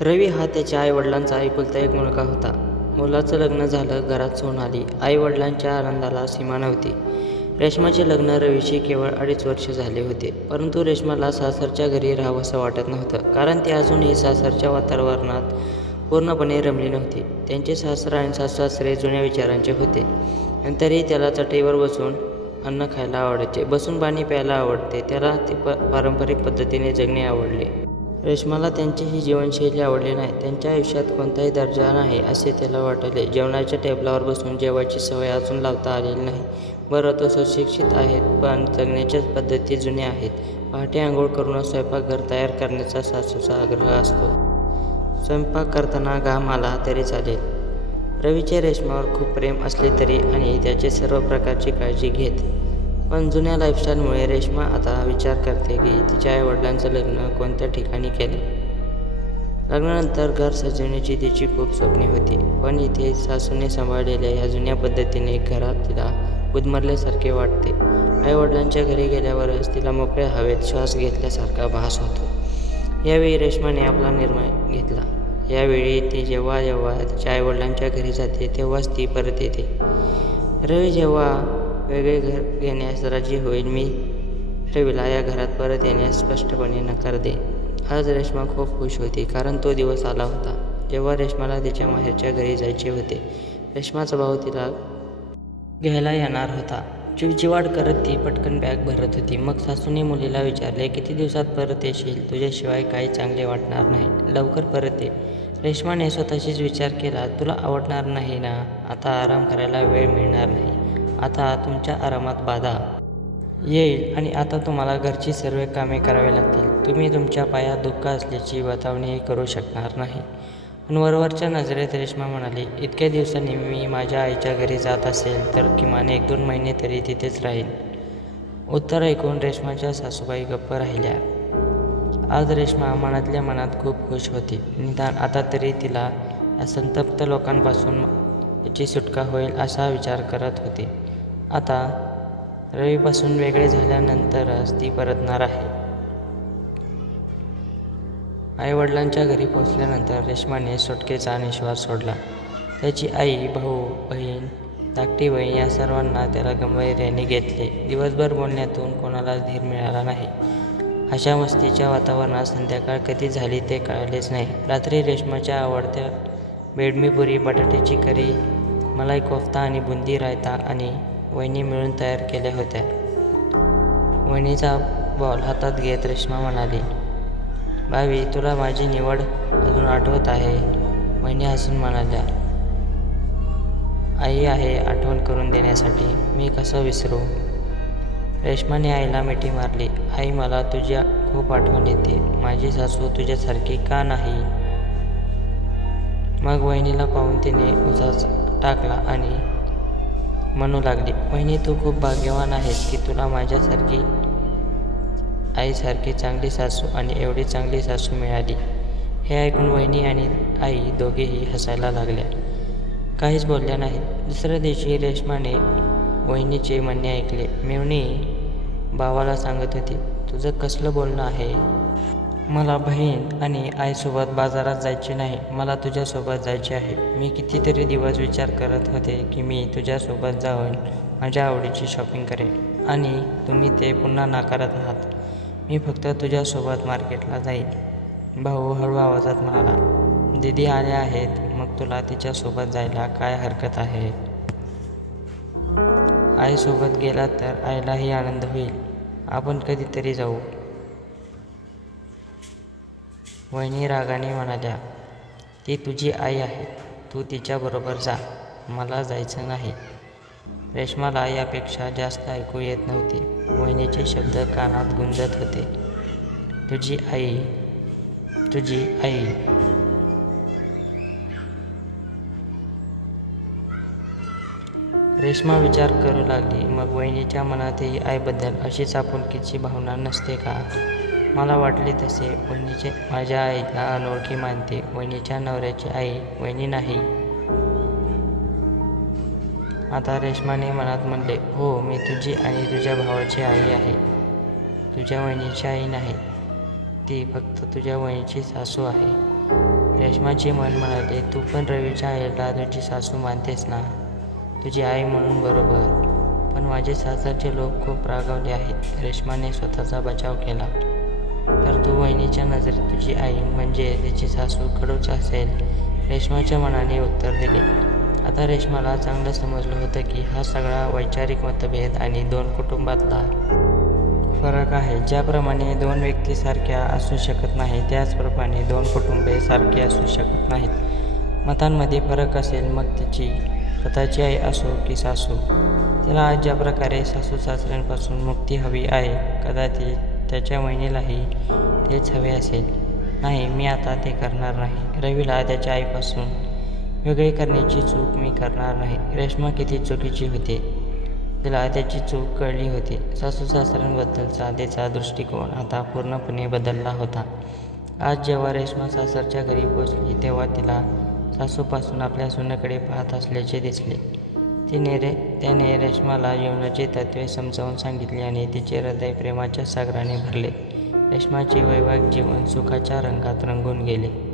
रवी हा त्याच्या आईवडिलांचा एकुलता एक मुलगा होता. मुलाचं लग्न झालं घरात सोन आली. आईवडिलांच्या आनंदाला सीमा नव्हती. रेश्माचे लग्न रवीशी केवळ अडीच वर्ष झाले होते. परंतु रेश्माला सासरच्या घरी राहावंसं वाटत नव्हतं कारण ती अजूनही सासरच्या वातावरणात पूर्णपणे रमली नव्हती. त्यांचे सासरा आणि सासरे जुन्या विचारांचे होते. नंतरही त्याला चटईवर बसून अन्न खायला आवडायचे. बसून पाणी प्यायला आवडते. त्याला ते प पारंपरिक पद्धतीने जगणे आवडले. रेश्माला त्यांची ही जीवनशैली आवडली नाही. त्यांच्या आयुष्यात कोणताही दर्जा नाही असे त्याला वाटले. जेवणाच्या टेबलावर बसून जेवायची सवय अजून लावता आलेली नाही. बरं तो सुशिक्षित आहेत पण जगण्याच्या पद्धती जुन्या आहेत. पहाटे आंघोळ करूनच स्वयंपाकघर तयार करण्याचा सासूचा आग्रह असतो. स्वयंपाक करताना घाम आला तरी चालेल. रवीचे रेश्मावर खूप प्रेम असले तरी आणि त्याचे सर्व प्रकारची काळजी घेत पण जुन्या लाईफस्टाईलमुळे रेश्मा आता विचार करते की तिच्या आईवडिलांचं लग्न कोणत्या ठिकाणी केलं? लग्नानंतर घर सजवण्याची तिची खूप स्वप्ने होती पण इथे सासूने सांभाळलेल्या या जुन्या पद्धतीने घरात तिला उदमरल्यासारखे वाटते. आईवडिलांच्या घरी गेल्यावरच तिला मोकळ्या हवेत श्वास घेतल्यासारखा भास होतो. यावेळी रेश्माने आपला निर्णय घेतला. यावेळी ती जेव्हा जेव्हा तिच्या आईवडिलांच्या घरी जाते तेव्हाच ती परत येते. रवी जेव्हा वेगळे घर घेण्यास राजी होईल. मी रवीला या घरात परत येण्यास स्पष्टपणे नकार दे. आज रेश्मा खूप खुश होती कारण तो दिवस आला होता. जेव्हा रेश्माला तिच्या माहेरच्या घरी जायचे होते रेश्माचा भाऊ तिला घ्यायला येणार होता. चिवचिवाड करत ती पटकन बॅग भरत होती. मग सासूने मुलीला विचारले किती दिवसात परत येशील? तुझ्याशिवाय काही चांगले वाटणार नाही. लवकर परत ये. रेश्माने स्वतःशीच विचार केला तुला आवडणार नाही ना? आता आराम करायला वेळ मिळणार नाही. आता तुमच्या आरामात बाधा. येईल आणि आता तुम्हाला घरची सर्व कामे करावी लागतील. तुम्ही तुमच्या पायात दुःख असल्याची बतावणी करू शकणार नाही. पण वरवरच्या नजरेत रेश्मा म्हणाली इतक्या दिवसांनी मी माझ्या आईच्या घरी जात असेल तर किमान एक दोन महिने तरी तिथेच राहील. उत्तर ऐकून रेश्माच्या सासूबाई गप्प राहिल्या. आज रेश्मा मनातल्या मनात खूप खुश होती. निदान आता तरी तिला संतप्त लोकांपासून याची सुटका होईल असा विचार करत होती. आता रवीपासून वेगळे झाल्यानंतरच ती परतणार आहे. आईवडिलांच्या घरी पोचल्यानंतर रेश्माने सुटकेचा निश्वास सोडला. त्याची आई भाऊ बहीण धाकटी बहीण या सर्वांना त्याला गंभीर्याने घेतले. दिवसभर बोलण्यातून कोणालाच धीर मिळाला नाही. अशा मस्तीच्या वातावरणात संध्याकाळ कधी झाली ते कळलेच नाही. रात्री रेश्माच्या आवडत्या बेडमीपुरी बटाट्याची करी मलाई कोफ्ता आणि बुंदी रायता आणि वहिनी मिळून तयार केल्या होत्या. वहिनीचा बॉल हातात घेत रेश्मा म्हणाली भावी तुला माझी निवड अजून आठवत आहे. वहिनी हसून म्हणाल्या आई आहे आठवण करून देण्यासाठी मी कसं विसरू? रेश्माने आईला मिठी मारली आई मला तुझ्या खूप आठवण येते. माझी सासू तुझ्यासारखी का नाही? मग वहिनीला पाहून तिने उसाच टाकला आणि म्हणू लागली वहिनी तू खूप भाग्यवान आहेस की तुला माझ्यासारखी आईसारखी चांगली सासू आणि एवढी चांगली सासू मिळाली. हे ऐकून वहिनी आणि आई दोघेही हसायला लागल्या काहीच बोलल्या नाहीत. दुसऱ्या दिवशी रेश्माने वहिनीचे म्हणणे ऐकले. मेवणी भावाला सांगत होती तुझं कसलं बोलणं आहे? मला बहीण आणि आईसोबत बाजारात जायचे नाही मला तुझ्यासोबत जायचे आहे. मी कितीतरी दिवस विचार करत होते की मी तुझ्यासोबत जाऊन माझ्या आवडीची शॉपिंग करेन आणि तुम्ही ते पुन्हा नाकारत आहात. मी फक्त तुझ्यासोबत मार्केटला जाईन. भाऊ हळू आवाजात म्हणाला दिदी आल्या आहेत मग तुला तिच्यासोबत जायला काय हरकत आहे? आईसोबत गेला तर आईलाही आनंद होईल. आपण कधीतरी जाऊ. वहिनी रागाने म्हणाल्या ती तुझी आई आहे. तू तिच्याबरोबर जा. मला जायचं नाही. रेश्माला यापेक्षा जास्त ऐकू येत नव्हती. वहिनीचे शब्द कानात गुंजत होते. तुझी आई तुझी आई. रेश्मा विचार करू लागली. मग वहिनीच्या मनातही आईबद्दल अशीच आपुलकीची भावना नसते का? मला वाटले तसे. वहिनीचे माझ्या आईला अनोळखी मानते. वहिनीच्या नवऱ्याची आई वहिनी नाही. आता रेश्माने मनात म्हणले हो मी तुझी आणि तुझ्या भावाची आई आहे. तुझ्या वहिनीची आई नाही. ती फक्त तुझ्या वहिनीची सासू आहे. रेश्माचे मन म्हणाले तू पण रवीच्या आईला तुझी सासू मानतेस ना? तुझी आई म्हणून बरोबर. पण माझे सासरचे लोक खूप रागावले आहेत. रेश्माने स्वतःचा बचाव केला. तर तू वहिनीच्या नजरेत तुझी आई म्हणजे तिची सासू कडूच असेल. रेश्माच्या मनाने उत्तर दिले. आता रेश्माला चांगलं समजलं होतं की हा सगळा वैचारिक मतभेद आणि दोन कुटुंबातला फरक आहे. ज्याप्रमाणे दोन व्यक्ती सारख्या असू शकत नाही त्याचप्रमाणे दोन कुटुंबे सारखी असू शकत नाहीत. मतांमध्ये फरक असेल मग तिची स्वतःची आई असो की सासू. तिला आज ज्या प्रकारे सासू सासऱ्यांपासून मुक्ती हवी आहे कदाचित त्याच्या वहिनीलाही तेच हवे असेल. नाही मी आता ते करणार नाही. रवीला त्याच्या आईपासून वेगळे करण्याची चूक मी करणार नाही. रेश्मा किती चुकीची होते. तिला त्याची चूक कळली होती. सासू सासऱ्यांबद्दलचा त्याचा दृष्टिकोन आता पूर्णपणे बदलला होता. आज जेव्हा रेश्मा सासरच्या घरी पोचली तेव्हा तिला सासूपासून आपल्या सुनेकडे पाहत असल्याचे दिसले. तिने रे त्याने रेश्माला जीवनाची तत्त्वे समजावून सांगितली आणि तिचे हृदय प्रेमाच्या सागराने भरले. रेश्माचे वैवाहिक जीवन सुखाच्या रंगात रंगून गेले.